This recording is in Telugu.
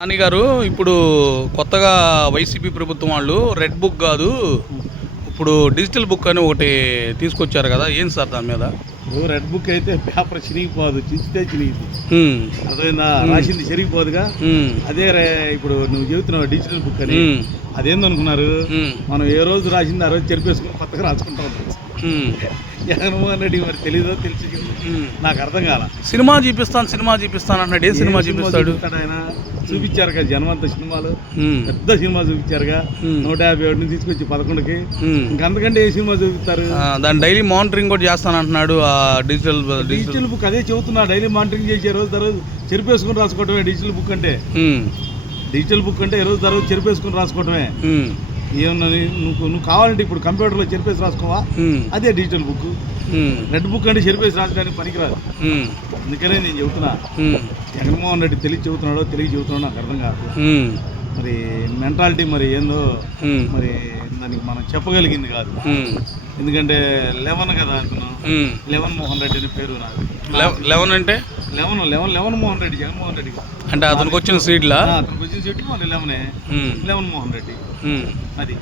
నాని గారు ఇప్పుడు కొత్తగా వైసీపీ ప్రభుత్వం వాళ్ళు రెడ్ బుక్ కాదు ఇప్పుడు డిజిటల్ బుక్ అని ఒకటి తీసుకొచ్చారు కదా, ఏం సార్ దాని మీద? రెడ్ బుక్ అయితే పేపర్ చినిగిపోదు, చించితే చినిగిపోదు. హ్మ్. అదేనా రాసింది చెరిగిపోదుగా. అదే ఇప్పుడు నువ్వు చెబుతున్నావు డిజిటల్ బుక్ అని, అదేందనుకున్నారు? మనం ఏ రోజు రాసింది ఆ రోజు చెరిపేసుకుని కొత్తగా రాసుకుంటా ఉంటాం. జగన్మోహన్ రెడ్డి మరి తెలీదో తెలిసి నాకు అర్థం కాల. సినిమా చూపిస్తాను అన్నాడు. ఏ సినిమా చూపిస్తాడు ఆయన? చూపించారు కదా జనమంతా సినిమాలు, పెద్ద సినిమా చూపించారుగా. 151 తీసుకొచ్చి 11కి, ఇంకంతకంటే ఏ సినిమా చూపిస్తారు? దాని డైలీ మానిటరింగ్ కూడా చేస్తానంటున్నాడు. ఆ డిజిటల్ బుక్ అదే చెబుతున్నా, డైలీ మానిటరింగ్ చేసే రోజు తర్వాత చెరిపేసుకుని రాసుకోవటమే డిజిటల్ బుక్ అంటే. డిజిటల్ బుక్ అంటే ఏ రోజు తర్వాత చెరిపేసుకుని రాసుకోవటమే. ఏమన్నా నువ్వు కావాలంటే ఇప్పుడు కంప్యూటర్లో చెరిపేసి రాసుకోవా, అదే డిజిటల్ బుక్. రెడ్ బుక్ అంటే చెరిపేసి రాసుకోవడానికి పనికిరాదు. అందుకనే నేను చెబుతున్నా, జగన్మోహన్ రెడ్డి తెలియ చెబుతున్నాడో నాకు అర్థం కాదు. మరి మెంటాలిటీ మరి ఏందో మరి దానికి మనం చెప్పగలిగింది కాదు. ఎందుకంటే 11 కదా అనుకున్నాం. 11 మోహన్ రెడ్డి అని పేరు నాకు. 11 అంటే 11 మోహన్ రెడ్డి, జగన్మోహన్ రెడ్డి అంటే అతనికి వచ్చిన సీట్లా? అతనికి వచ్చిన సీట్లు మన 11 మోహన్ రెడ్డి అది.